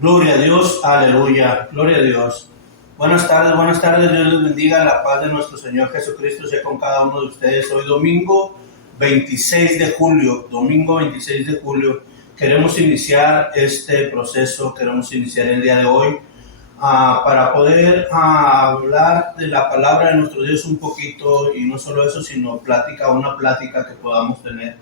Gloria a Dios, aleluya, gloria a Dios. Buenas tardes, Dios les bendiga, la paz de nuestro Señor Jesucristo sea con cada uno de ustedes. Hoy domingo 26 de julio, queremos iniciar este proceso, queremos iniciar el día de hoy para poder hablar de la palabra de nuestro Dios un poquito, y no solo eso, sino una plática que podamos tener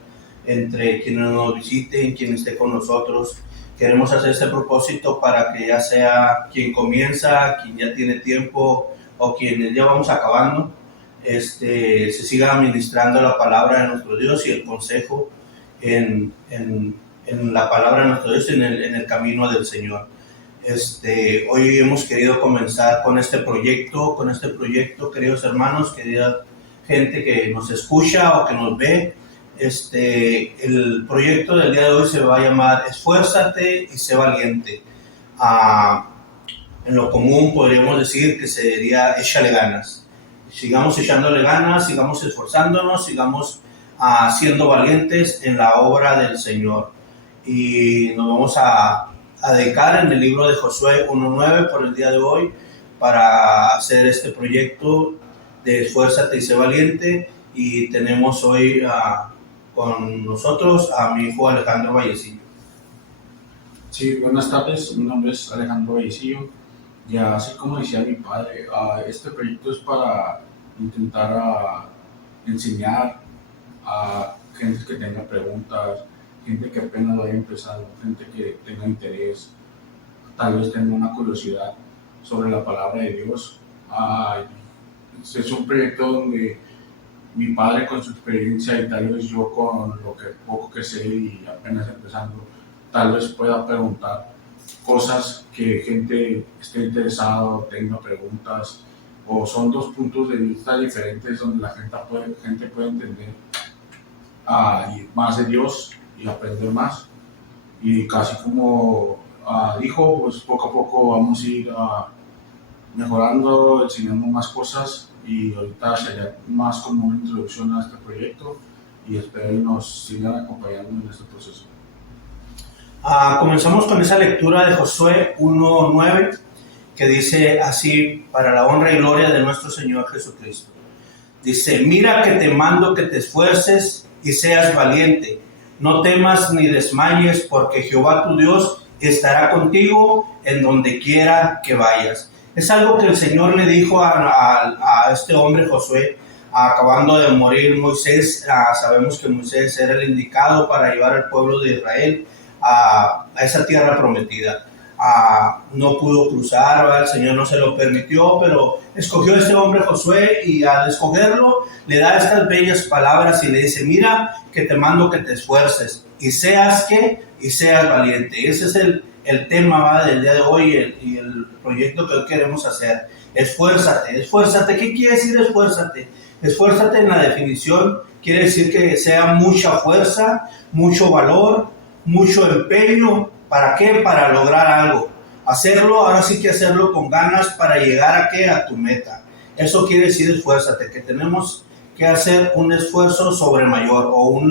entre quienes nos visiten, quien esté con nosotros. Queremos hacer este propósito para que ya sea quien comienza, quien ya tiene tiempo o quienes ya vamos acabando, se siga administrando la palabra de nuestro Dios y el consejo en la palabra de nuestro Dios en el camino del Señor. Hoy hemos querido comenzar con este proyecto, queridos hermanos, querida gente que nos escucha o que nos ve. El proyecto del día de hoy se va a llamar Esfuérzate y sé valiente. En lo común podríamos decir que sería échale ganas. Sigamos echándole ganas, sigamos esforzándonos, sigamos siendo valientes en la obra del Señor. Y nos vamos a dedicar en el libro de Josué 1:9 por el día de hoy para hacer este proyecto de Esfuérzate y sé valiente. Y tenemos hoy con nosotros a mi hijo Alejandro Vallecillo. Sí, buenas tardes, mi nombre es Alejandro Vallecillo. Ya así como decía mi padre, este proyecto es para intentar enseñar a gente que tenga preguntas, gente que apenas vaya empezando, gente que tenga interés, tal vez tenga una curiosidad sobre la palabra de Dios. Es un proyecto donde mi padre con su experiencia y tal vez yo con lo que poco que sé y apenas empezando, tal vez pueda preguntar cosas que gente esté interesada o tenga preguntas, o son dos puntos de vista diferentes donde la gente puede entender y más de Dios y aprender más. Y casi como dijo, pues poco a poco vamos a ir mejorando, enseñando más cosas, y ahorita sería más como una introducción a este proyecto y espero que nos sigan acompañando en este proceso. Comenzamos con esa lectura de Josué 1:9 que dice así: para la honra y gloria de nuestro Señor Jesucristo. Dice: mira que te mando que te esfuerces y seas valiente, no temas ni desmayes, porque Jehová tu Dios estará contigo en donde quiera que vayas. Es algo que el Señor le dijo a este hombre Josué, acabando de morir Moisés. Sabemos que Moisés era el indicado para llevar al pueblo de Israel a esa tierra prometida. No pudo cruzar, ¿verdad? El Señor no se lo permitió, pero escogió a este hombre Josué, y al escogerlo le da estas bellas palabras y le dice: mira que te mando que te esfuerces y seas valiente. Ese es el tema, ¿va?, del día de hoy y el proyecto que hoy queremos hacer. Esfuérzate. ¿Qué quiere decir esfuérzate? Esfuérzate, en la definición, quiere decir que sea mucha fuerza, mucho valor, mucho empeño. ¿Para qué? Para lograr algo. Ahora sí que hacerlo con ganas para llegar a tu meta. Eso quiere decir esfuérzate, que tenemos que hacer un esfuerzo sobre mayor, o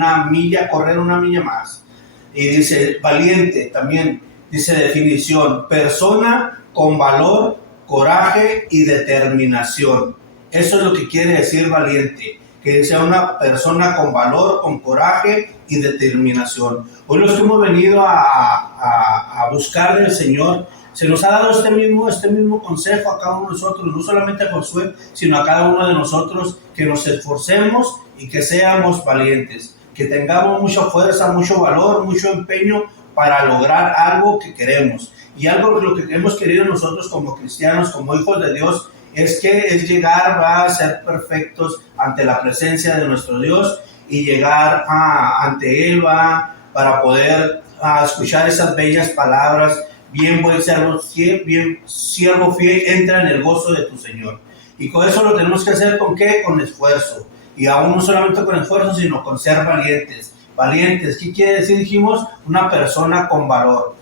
correr una milla más. Y dice valiente también, dice definición: persona con valor, coraje y determinación. Eso es lo que quiere decir valiente, que sea una persona con valor, con coraje y determinación. Hoy los que hemos venido a buscar del Señor, se nos ha dado este mismo consejo a cada uno de nosotros, no solamente a Josué, sino a cada uno de nosotros, que nos esforcemos y que seamos valientes, que tengamos mucha fuerza, mucho valor, mucho empeño para lograr algo que queremos. Y algo lo que hemos querido nosotros como cristianos, como hijos de Dios, es llegar a ser perfectos ante la presencia de nuestro Dios, y llegar ante Él para poder escuchar esas bellas palabras: bien buen siervo fiel, entra en el gozo de tu Señor. Y con eso lo tenemos que hacer, ¿con qué? Con esfuerzo. Y aún no solamente con esfuerzo, sino con ser valientes. Valientes, ¿qué quiere decir? Dijimos, una persona con valor,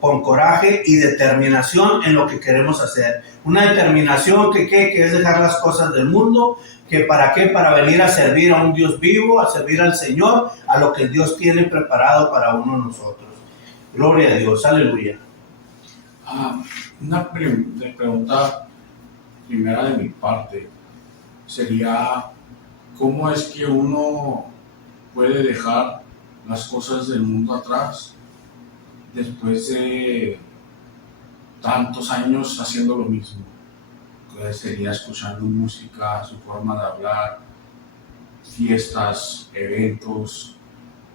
con coraje y determinación en lo que queremos hacer. Una determinación que es dejar las cosas del mundo, que para qué, para venir a servir a un Dios vivo, a servir al Señor, a lo que Dios tiene preparado para uno de nosotros. Gloria a Dios, aleluya. Pregunta primera de mi parte sería, ¿cómo es que uno puede dejar las cosas del mundo atrás después de tantos años haciendo lo mismo? Sería escuchando música, su forma de hablar, fiestas, eventos,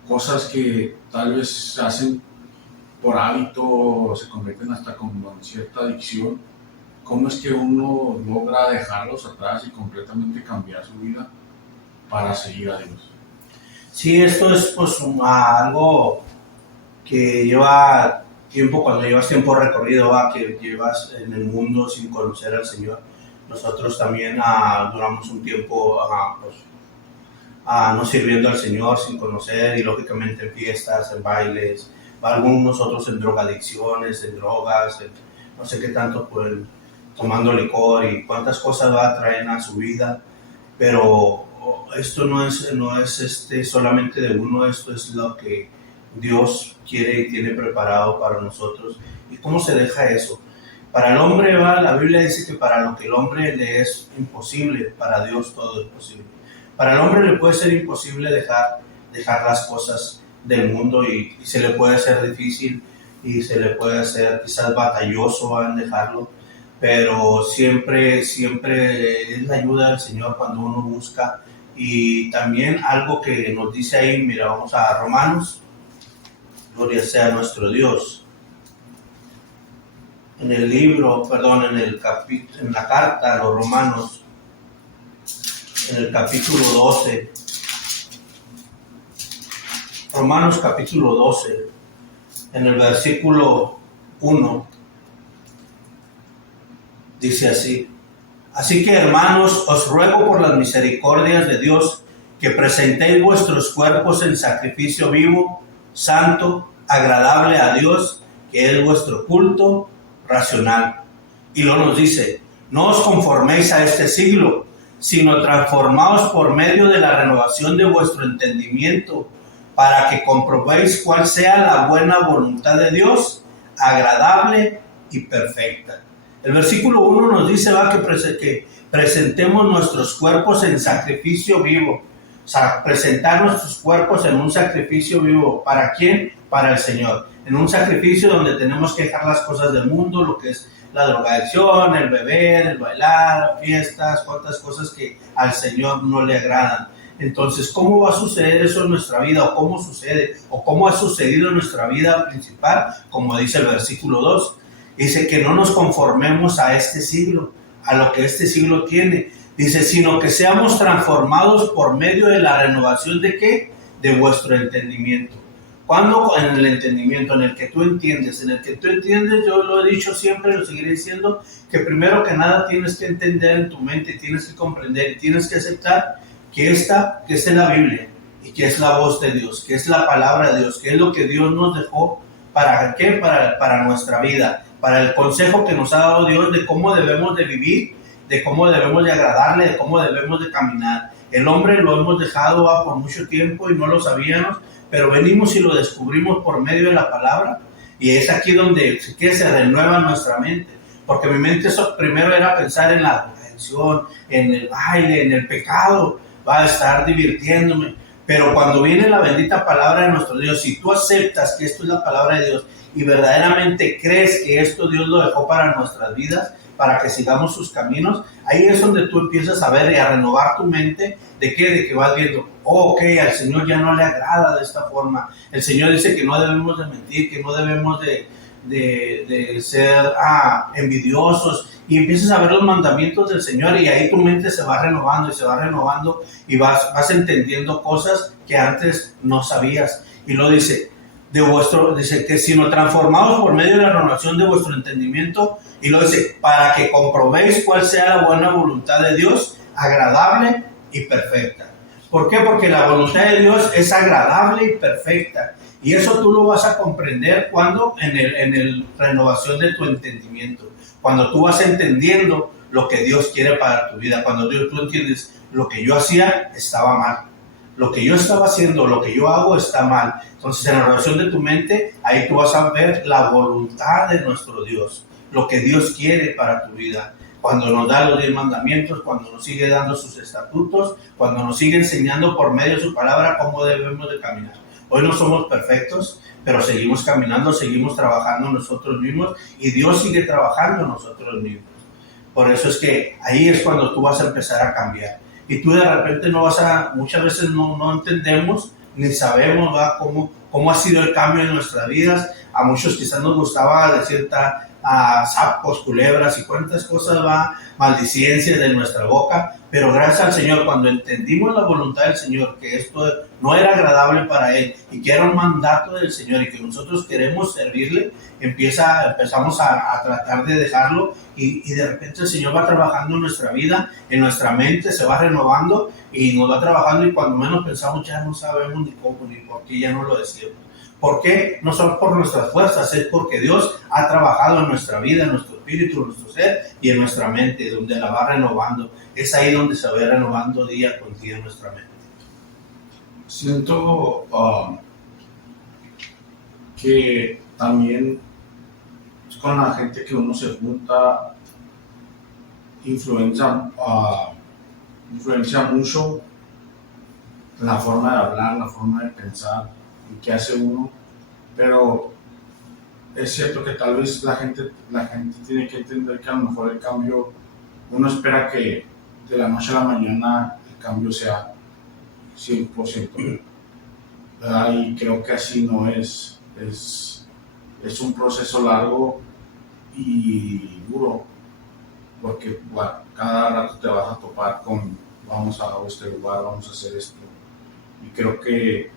cosas que tal vez se hacen por hábito o se convierten hasta como en cierta adicción. ¿Cómo es que uno logra dejarlos atrás y completamente cambiar su vida para seguir a Dios? Sí, esto es pues algo que lleva tiempo, cuando llevas tiempo recorrido, que llevas en el mundo sin conocer al Señor. Nosotros también duramos un tiempo no sirviendo al Señor sin conocer, y lógicamente en fiestas, en bailes, algunos otros en drogadicciones, en drogas, no sé qué tanto, pues, tomando licor y cuántas cosas traen a su vida. Pero esto no es solamente de uno, esto es lo que Dios quiere y tiene preparado para nosotros. ¿Y cómo se deja eso? Para el hombre, la Biblia dice que para lo que el hombre le es imposible, para Dios todo es posible. Para el hombre le puede ser imposible dejar las cosas del mundo, y se le puede hacer difícil y se le puede hacer quizás batalloso en dejarlo, pero siempre es la ayuda del Señor cuando uno busca. Y también algo que nos dice ahí, mira, vamos a Romanos, gloria sea nuestro Dios. En la carta a los Romanos, en el capítulo 12, Romanos capítulo 12, en el versículo 1, dice así: así que, hermanos, os ruego por las misericordias de Dios que presentéis vuestros cuerpos en sacrificio vivo, santo, agradable a Dios, que es vuestro culto racional. Y luego nos dice: no os conforméis a este siglo, sino transformaos por medio de la renovación de vuestro entendimiento, para que comprobéis cuál sea la buena voluntad de Dios, agradable y perfecta. El versículo 1 nos dice que presentemos nuestros cuerpos en sacrificio vivo. O sea, presentar nuestros cuerpos en un sacrificio vivo. ¿Para quién? Para el Señor. En un sacrificio donde tenemos que dejar las cosas del mundo, lo que es la drogadicción, el beber, el bailar, fiestas, cuantas cosas que al Señor no le agradan. Entonces, ¿cómo va a suceder eso en nuestra vida? ¿O cómo sucede? ¿O cómo ha sucedido en nuestra vida principal? Como dice el versículo 2. Dice que no nos conformemos a este siglo, a lo que este siglo tiene. Dice, sino que seamos transformados por medio de la renovación ¿de qué? De vuestro entendimiento. ¿Cuándo? En el entendimiento, en el que tú entiendes. En el que tú entiendes, yo lo he dicho siempre, lo seguiré diciendo, que primero que nada tienes que entender en tu mente, tienes que comprender y tienes que aceptar que esta es la Biblia y que es la voz de Dios, que es la palabra de Dios, que es lo que Dios nos dejó. ¿Para qué? Para nuestra vida, para el consejo que nos ha dado Dios de cómo debemos de vivir, de cómo debemos de agradarle, de cómo debemos de caminar. El hombre lo hemos dejado por mucho tiempo y no lo sabíamos, pero venimos y lo descubrimos por medio de la palabra, y es aquí donde se renueva nuestra mente, porque mi mente primero era pensar en la adicción, en el baile, en el pecado, va a estar divirtiéndome. Pero cuando viene la bendita palabra de nuestro Dios, si tú aceptas que esto es la palabra de Dios y verdaderamente crees que esto Dios lo dejó para nuestras vidas, para que sigamos sus caminos, ahí es donde tú empiezas a ver y a renovar tu mente. ¿De qué? De que vas viendo, ok, al Señor ya no le agrada de esta forma. El Señor dice que no debemos de mentir, que no debemos de ser envidiosos, y empiezas a ver los mandamientos del Señor, y ahí tu mente se va renovando y se va renovando, y vas entendiendo cosas que antes no sabías. Y luego dice que si no transformados por medio de la renovación de vuestro entendimiento, y luego dice, para que comprobéis cuál sea la buena voluntad de Dios, agradable y perfecta. ¿Por qué? Porque la voluntad de Dios es agradable y perfecta. Y eso tú lo vas a comprender cuando en el renovación de tu entendimiento. Cuando tú vas entendiendo lo que Dios quiere para tu vida. Cuando tú entiendes lo que yo hacía estaba mal. lo que yo estaba haciendo, lo que yo hago está mal. Entonces, en la renovación de tu mente, ahí tú vas a ver la voluntad de nuestro Dios, lo que Dios quiere para tu vida. Cuando nos da los 10 mandamientos, cuando nos sigue dando sus estatutos, cuando nos sigue enseñando por medio de su palabra cómo debemos de caminar. Hoy no somos perfectos, pero seguimos caminando, seguimos trabajando nosotros mismos y Dios sigue trabajando en nosotros mismos. Por eso es que ahí es cuando tú vas a empezar a cambiar. Y tú de repente muchas veces no entendemos ni sabemos, ¿verdad?, cómo ha sido el cambio en nuestras vidas. A muchos quizás nos gustaba decir sapos, culebras y cuántas cosas, maldicencias de nuestra boca, pero gracias al Señor, cuando entendimos la voluntad del Señor, que esto no era agradable para Él y que era un mandato del Señor y que nosotros queremos servirle, empezamos a tratar de dejarlo y de repente el Señor va trabajando en nuestra vida, en nuestra mente, se va renovando y nos va trabajando y cuando menos pensamos ya no sabemos ni cómo ni por qué, ya no lo decimos. ¿Por qué? No son por nuestras fuerzas, es porque Dios ha trabajado en nuestra vida, en nuestro espíritu, en nuestro ser y en nuestra mente, donde la va renovando. Es ahí donde se va renovando día con día nuestra mente. Siento que también con la gente que uno se junta influencia mucho la forma de hablar, la forma de pensar y qué hace uno, pero es cierto que tal vez la gente tiene que entender que a lo mejor el cambio, uno espera que de la noche a la mañana el cambio sea 100%, ¿verdad? Y creo que así no es un proceso largo y duro, porque cada rato te vas a topar con vamos a este lugar, vamos a hacer esto, y creo que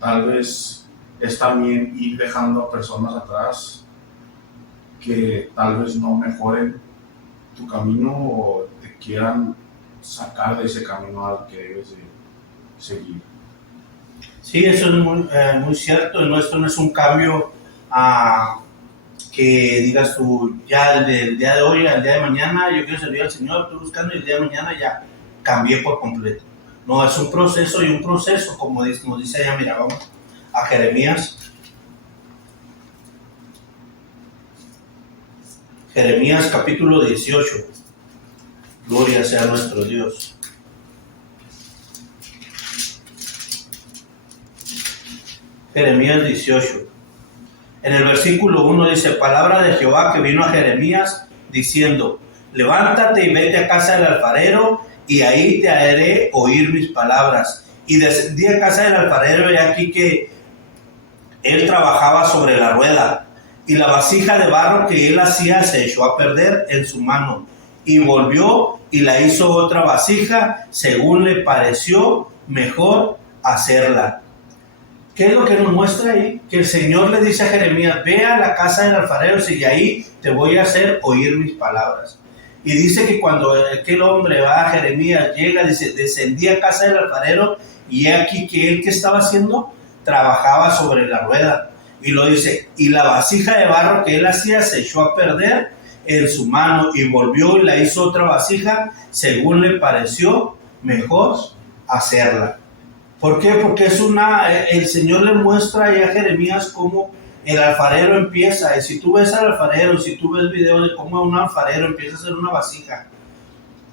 tal vez es también ir dejando a personas atrás que tal vez no mejoren tu camino o te quieran sacar de ese camino al que debes de seguir. Sí, eso es muy cierto. Esto no es un cambio que digas tú, ya del día de hoy al día de mañana yo quiero servir al Señor, estoy buscando y el día de mañana ya cambié por completo. No, es un proceso y un proceso, como nos dice allá, mira, vamos a Jeremías. Jeremías capítulo 18. Gloria sea nuestro Dios. Jeremías 18. En el versículo 1 dice, palabra de Jehová que vino a Jeremías diciendo, levántate y vete a casa del alfarero y ahí te haré oír mis palabras. Y descendí a casa del alfarero y aquí que él trabajaba sobre la rueda y la vasija de barro que él hacía se echó a perder en su mano y volvió y la hizo otra vasija según le pareció mejor hacerla. ¿Qué es lo que nos muestra ahí? Que el Señor le dice a Jeremías, ve a la casa del alfarero y ahí te voy a hacer oír mis palabras. Y dice que cuando aquel hombre va a Jeremías, llega, dice, descendí a casa del alfarero y he aquí que él, ¿qué estaba haciendo? Trabajaba sobre la rueda. Y lo dice, y la vasija de barro que él hacía se echó a perder en su mano y volvió y la hizo otra vasija según le pareció mejor hacerla. ¿Por qué? Porque el Señor le muestra a Jeremías cómo el alfarero empieza. Y si tú ves al alfarero, si tú ves videos de cómo un alfarero empieza a hacer una vasija,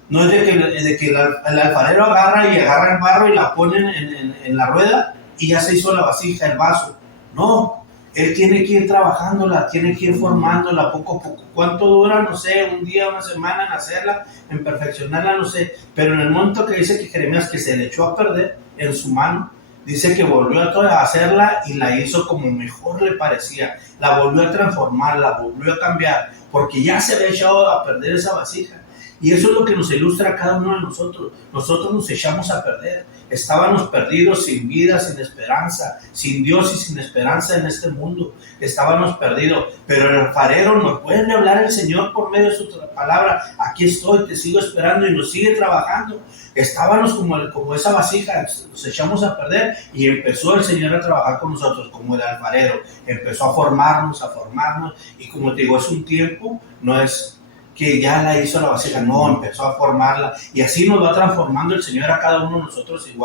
no es de que el alfarero agarra el barro y la pone en la rueda y ya se hizo la vasija, el vaso. No, él tiene que ir trabajándola, tiene que ir formándola poco a poco. ¿Cuánto dura? No sé, un día, una semana en hacerla, en perfeccionarla, no sé. Pero en el momento que dice que Jeremías que se le echó a perder en su mano, dice que volvió a hacerla y la hizo como mejor le parecía. La volvió a transformar, la volvió a cambiar, porque ya se había echado a perder esa vasija. Y eso es lo que nos ilustra a cada uno de nosotros. Nosotros nos echamos a perder. Estábamos perdidos, sin vida, sin esperanza, sin Dios y sin esperanza en este mundo. Estábamos perdidos. Pero el alfarero nos puede hablar el Señor por medio de su palabra. Aquí estoy, te sigo esperando y nos sigue trabajando. Estábamos como esa vasija, nos echamos a perder y empezó el Señor a trabajar con nosotros como el alfarero. Empezó a formarnos y como te digo, es un tiempo, no es que ya la hizo la vasija, no, empezó a formarla y así nos va transformando el Señor a cada uno de nosotros igual.